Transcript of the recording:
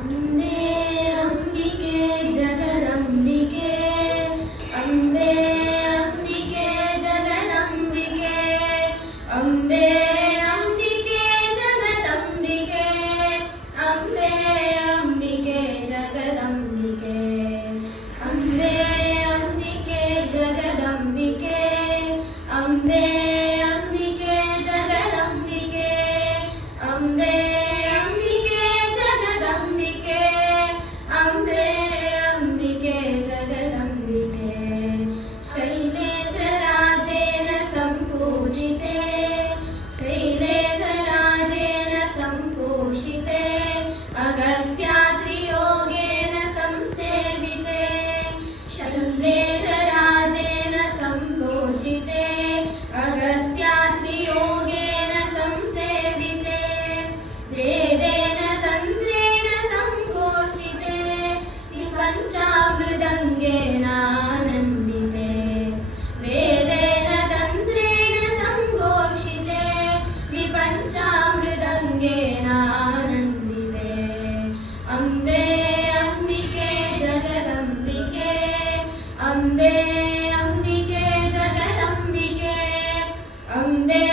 Ambe Ambika ಜಗದಂಬಿಕೆ, Ambe Ambika ಜಗದಂಬಿಕೆ, Ambe Ambika ಜಗದಂಬಿಕೆ, Ambe Ambika ಜಗದಂಬಿಕೆ, Ambe Ambika ಜಗದಂಬಿಕೆ, Ambe Ambika ಜಗದಂಬಿಕೆ, Ambe Ambika ಜಗದಂಬಿಕೆ, Ambe Ambika ಜಗದಂಬಿಕೆ, Shailendra ರಾಜೇನ ಸಂಪೂಜಿತೆ, Shailendra ರಾಜೇನ ಸಂಪೂಜಿತೆ, ಅಗಸ್ತ್ಯಾತ್ರಿಯೋಗೇನ ಸಂಸೇವಿತೆ, Shailendra ರಾಜೇನ ಸಂಪೂಜಿತೆ, ಅಗಸ್ತ್ಯಾತ್ರಿಯೋಗೇನ ಸಂಸೇವಿತೆ, ವೇದೇನ ತಂತ್ರೇಣ ಸಂಘೋಷಿತೆ, ಪಂಚಾಮೃದಂಗೇನ ಆನಂದಿತೆ, ವೇದೇನ ತಂತ್ರೇಣ ಸಂಘೋಷಿತೆ, ವಿಪಂಚಾಮೃದಂಗೇನ ಆನಂದಿತೆ, Ambe Ambika ಜಗದಂಬಿಕೆ, Ambe Ambika ಜಗದಂಬಿಕೆ, Ambe